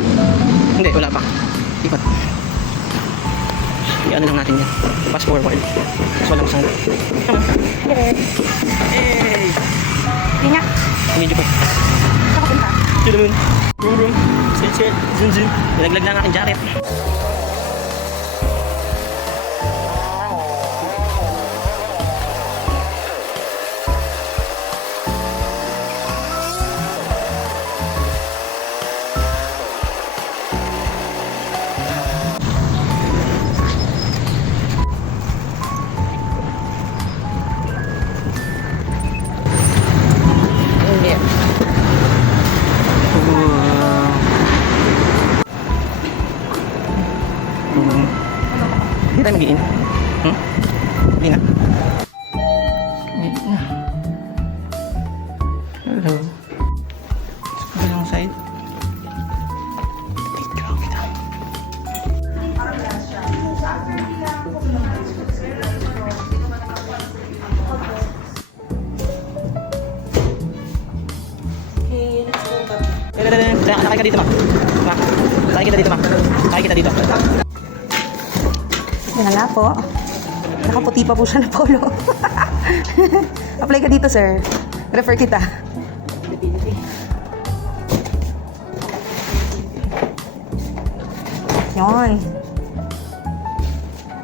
Hindi, wala pa. Ikot. I-ano lang natin yan. Fast forward. Tapos walang sound. Hey! Hindi nga. Medyo po. Saan ka punta? To the moon. Boom boom. Sit sit. Zoom zoom. Nilaglag na ang aking jacket. Hindi tayo mag-i-in. Hindi na. Hindi na. Hello. Sa kabilang side. Picture kita. Sakay ka dito, ma. Sakay kita dito, ma. Sakay kita dito. Yan na nga po. Nakaputi pa po siya na polo. Apply ka dito, sir. Refer kita. Yan.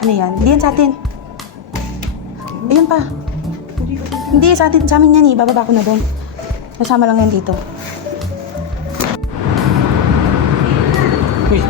Ano yan? Hindi yan sa atin. Ayan pa. Hindi, sa atin, sa amin yan eh. Bababa ko na doon. Nasama lang yan dito. Uy.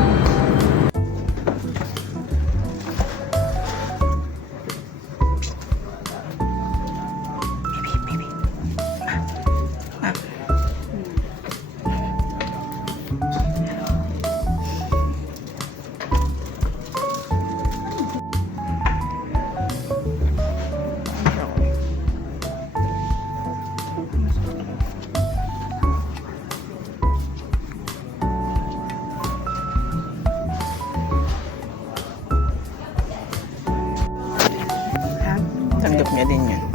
Tanggap niya din yun.